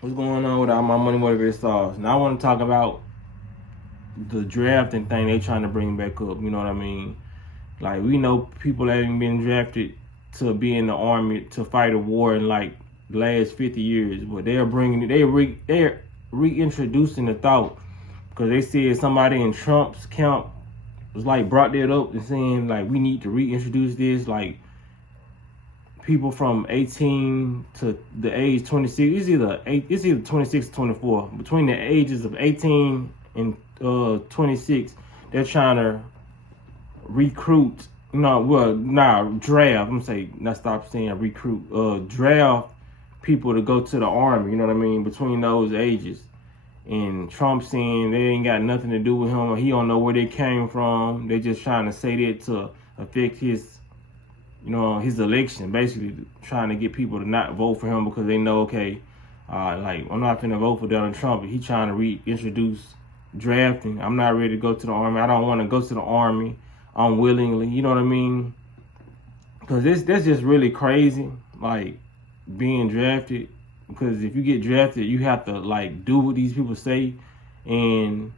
What's going on with all my money motivated stars? Now I want to talk about the drafting thing they trying to bring back up. You know what I mean? Like we know people haven't been drafted to be in the army to fight a war in like the last 50 years, but they're bringing it. They're reintroducing the thought because they said somebody in Trump's camp was like brought that up and saying like we need to reintroduce this like people from 18 to the age 26. It's either 26 to 24. Between the ages of 18 and 26, they're trying to recruit. Draft. I'm saying, not stop saying recruit. Draft people to go to the army. You know what I mean? Between those ages. And Trump saying they ain't got nothing to do with him. He don't know where they came from. They just trying to say that to affect his his election, basically trying to get people to not vote for him because they know, okay, like I'm not gonna vote for Donald Trump. He trying to reintroduce drafting. I'm not ready to go to the army. I don't want to go to the army unwillingly. You know what I mean? Because that's just really crazy, like being drafted. Because if you get drafted, you have to like do what these people say, and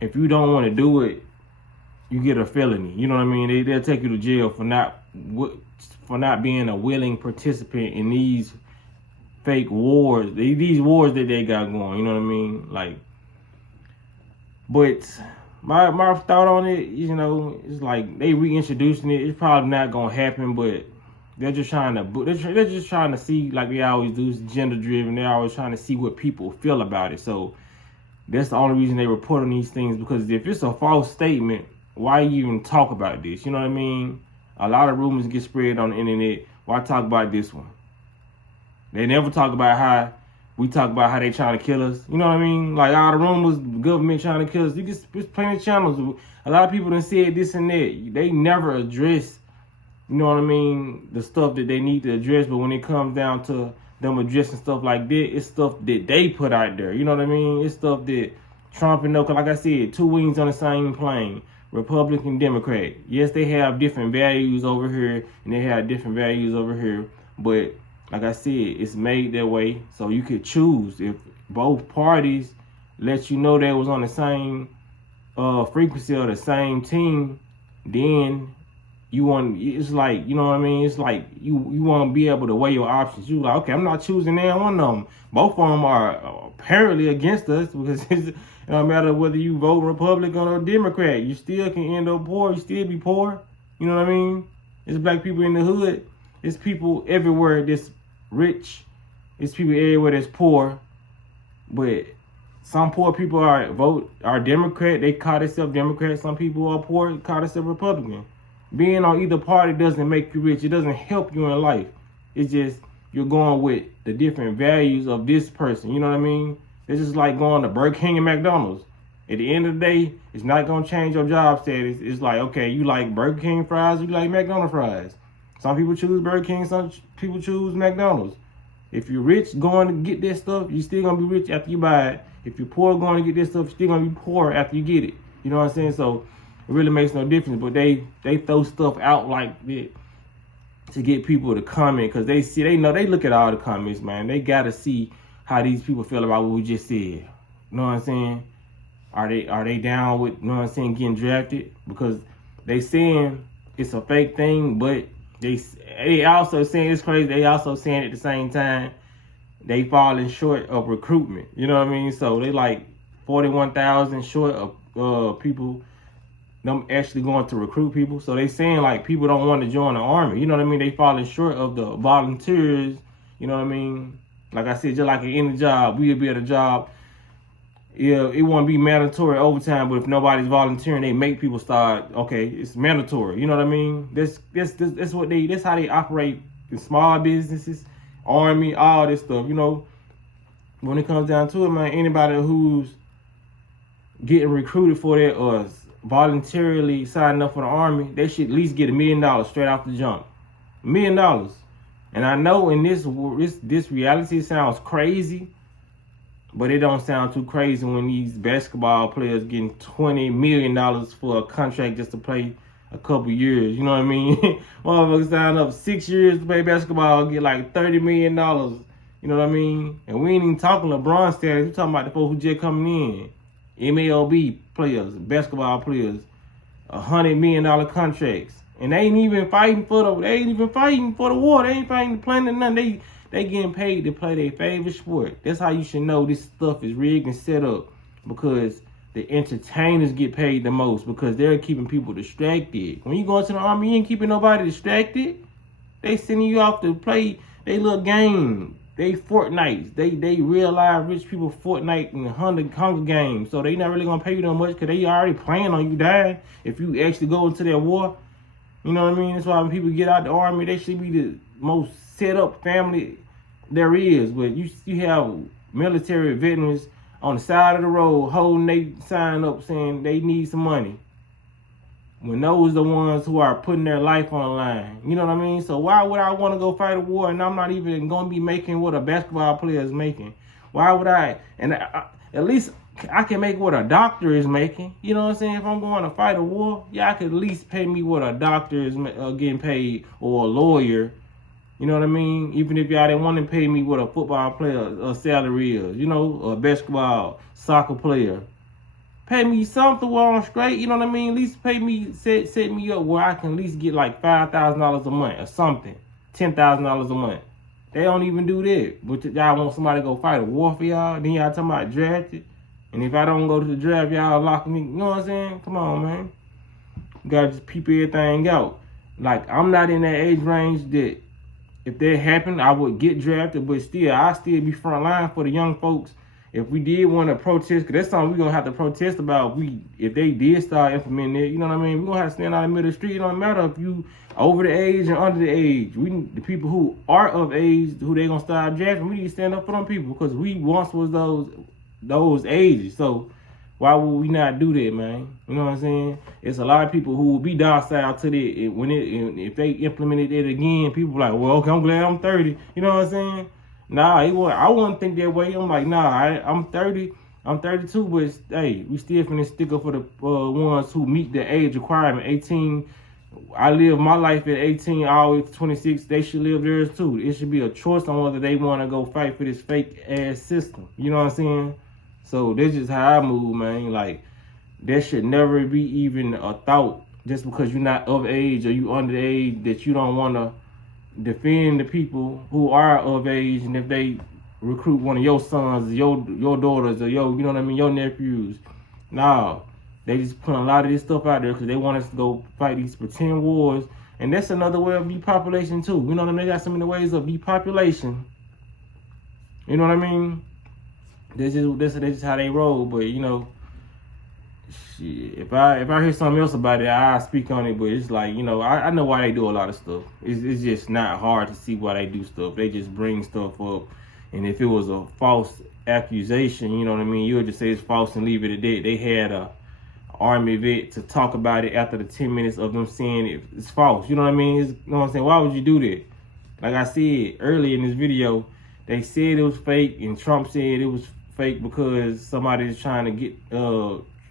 if you don't want to do it, you get a felony. You know what I mean? They'll take you to jail for not being a willing participant in these fake wars. These wars that they got going. You know what I mean? Like, but my thought on it, it's like they reintroducing it. It's probably not gonna happen, but they're just trying to see, like they always do, gender driven. They're always trying to see what people feel about it. So that's the only reason they report on these things, because if it's a false statement, why you even talk about this? You know what I mean? A lot of rumors get spread on the internet. Why talk about this one? They never talk about how we talk about how they trying to kill us. You know what I mean? Like all the rumors, the government trying to kill us. You get plenty of channels. A lot of people done said this and that. They never address, you know what I mean, the stuff that they need to address. But when it comes down to them addressing stuff like that, it's stuff that they put out there. You know what I mean? It's stuff that Trump and cause like I said, two wings on the same plane. Republican, Democrat. Yes, they have different values over here, and they have different values over here. But like I said, it's made that way, so you could choose. If both parties let you know they was on the same frequency or the same team, then you want. It's like, you know what I mean. It's like you want to be able to weigh your options. You like, okay, I'm not choosing any one of them. Both of them are apparently against us because it don't matter whether you vote Republican or Democrat. You still can end up poor. You still be poor. You know what I mean? It's black people in the hood. It's people everywhere that's rich. It's people everywhere that's poor. But some poor people are Democrat. They call themselves Democrat. Some people are poor, call themselves Republican. Being on either party doesn't make you rich. It doesn't help you in life. It's just you're going with the different values of this person. You know what I mean? It's just like going to Burger King and McDonald's. At the end of the day, it's not going to change your job status. It's like, okay, you like Burger King fries, you like McDonald's fries. Some people choose Burger King, some people choose McDonald's. If you're rich going to get this stuff, you're still going to be rich after you buy it. If you're poor going to get this stuff, you're still going to be poor after you get it. You know what I'm saying? So it really makes no difference. But they throw stuff out like that to get people to comment, because they know, they look at all the comments, man. They got to see how these people feel about what we just said. You know what I'm saying? Are they down with, you know what I'm saying, getting drafted? Because they saying it's a fake thing, but they also saying it's crazy. They also saying at the same time they falling short of recruitment. You know what I mean? So they like 41,000 short of people them actually going to recruit people. So they saying like people don't want to join the army. You know what I mean? They falling short of the volunteers. You know what I mean? Like I said, just like in any job, we'll be at a job. Yeah, it won't be mandatory overtime, but if nobody's volunteering, they make people start. Okay, it's mandatory. You know what I mean? That's how they operate in small businesses, army, all this stuff. You know, when it comes down to it, man, anybody who's getting recruited for that or voluntarily signing up for the army, they should at least get $1 million straight off the jump. $1 million. And I know in this reality sounds crazy, but it don't sound too crazy when these basketball players getting $20 million for a contract just to play a couple years. You know what I mean? Motherfuckers sign up 6 years to play basketball, get like $30 million You know what I mean? And we ain't even talking LeBron status. We talking about the folks who just coming in. MLB players, basketball players, $100 million contracts. And they ain't even fighting for the war. They ain't fighting the planet, nothing. They getting paid to play their favorite sport. That's how you should know this stuff is rigged and set up, because the entertainers get paid the most, because they're keeping people distracted. When you go into the army, you ain't keeping nobody distracted. They sending you off to play they little game. They Fortnite. They real live rich people Fortnite and Hunger Games. So they not really gonna pay you that much, because they already planning on you dying if you actually go into that war. You know what I mean? That's why when people get out the army, they should be the most set up family there is. But you have military veterans on the side of the road holding they sign up saying they need some money, when those are the ones who are putting their life on the line. You know what I mean? So why would I want to go fight a war and I'm not even going to be making what a basketball player is making? Why would I? And at least I can make what a doctor is making. You know what I'm saying? If I'm going to fight a war, yeah, I could at least pay me what a doctor is getting paid, or a lawyer. You know what I mean? Even if y'all didn't want to pay me what a football player salary is, you know, a basketball, soccer player. Pay me something while I'm straight, you know what I mean? At least pay me, set me up where I can at least get like $5,000 a month or something. $10,000 a month. They don't even do that. But y'all want somebody to go fight a war for y'all, then y'all talking about drafted. And if I don't go to the draft, y'all lock me, you know what I'm saying? Come on, man. You gotta just peep everything out. Like, I'm not in that age range that if that happened, I would get drafted, but still, I still be front line for the young folks. If we did want to protest, because that's something we're going to have to protest about if they did start implementing it, you know what I mean? We're going to have to stand out in the middle of the street. It don't matter if you over the age and under the age. The people who are of age, who they going to start drafting, we need to stand up for them people, because we once was those ages. So why would we not do that, man? You know what I'm saying? It's a lot of people who will be docile to that. If they implemented it again, people like, well, okay, I'm glad I'm 30. You know what I'm saying? Nah, I wouldn't think that way. I'm like, nah, I'm 30. I'm 32, but hey, we still finna stick up for the ones who meet the age requirement. 18, I live my life at 18 all the way to 26. They should live theirs too. It should be a choice on whether they want to go fight for this fake ass system. You know what I'm saying? So that's just how I move, man. Like, that should never be even a thought, just because you're not of age or you under the age, that you don't want to defend the people who are of age. And if they recruit one of your sons, your daughters, or you know what I mean, your nephews, nah, they just put a lot of this stuff out there because they want us to go fight these pretend wars. And that's another way of depopulation too. You know what I mean? They got so many ways of depopulation. You know what I mean? This is how they roll. But you know, shit, if I hear something else about it, I speak on it. But it's like, you know, I know why they do a lot of stuff. It's just not hard to see why they do stuff. They just bring stuff up, and if it was a false accusation, you know what I mean, you would just say it's false and leave it at that. They had a Army vet to talk about it after the 10 minutes of them saying it's false. You know what I mean? You know what I'm saying? Why would you do that? Like I said earlier in this video, they said it was fake, and Trump said it was fake because somebody is trying to get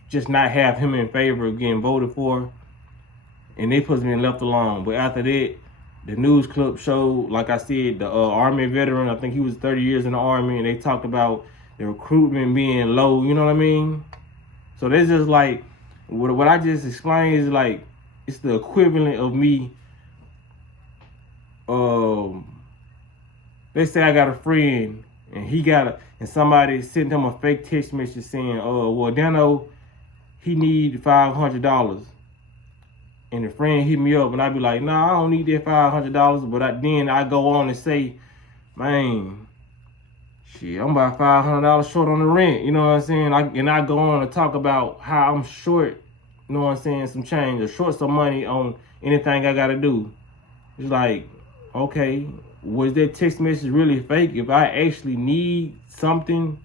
just not have him in favor of getting voted for, and they supposed to be left alone. But after that, the news clip showed, like I said, the Army veteran, I think he was 30 years in the Army, and they talked about the recruitment being low, you know what I mean? So that's just like, what I just explained is like, it's the equivalent of me, they say I got a friend, and somebody sent him a fake text message saying, well, Dano, he need $500. And the friend hit me up, and I be like, nah, I don't need that $500. But then I go on and say, man, shit, I'm about $500 short on the rent. You know what I'm saying? And I go on and talk about how I'm short, you know what I'm saying, some change, or short some money on anything I got to do. It's like, okay, was that text message really fake? If I actually need something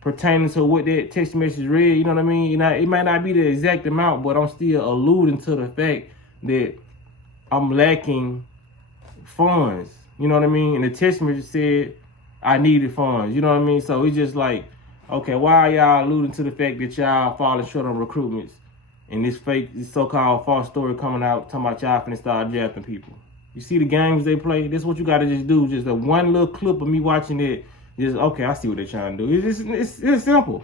pertaining to what that text message read, you know what I mean? You know, it might not be the exact amount, but I'm still alluding to the fact that I'm lacking funds. You know what I mean? And the text message said I needed funds. You know what I mean? So it's just like, okay, why are y'all alluding to the fact that y'all falling short on recruitments, and this so-called false story coming out talking about y'all finna start drafting people? You see the games they play. This is what you gotta just do. Just a one little clip of me watching it. Just okay, I see what they're trying to do. It's simple.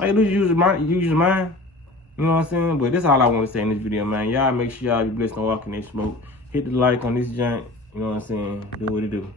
All you do is use your mind. You know what I'm saying? But that's all I want to say in this video, man. Y'all make sure y'all be blessed on walking that smoke. Hit the like on this joint. You know what I'm saying? Do what it do.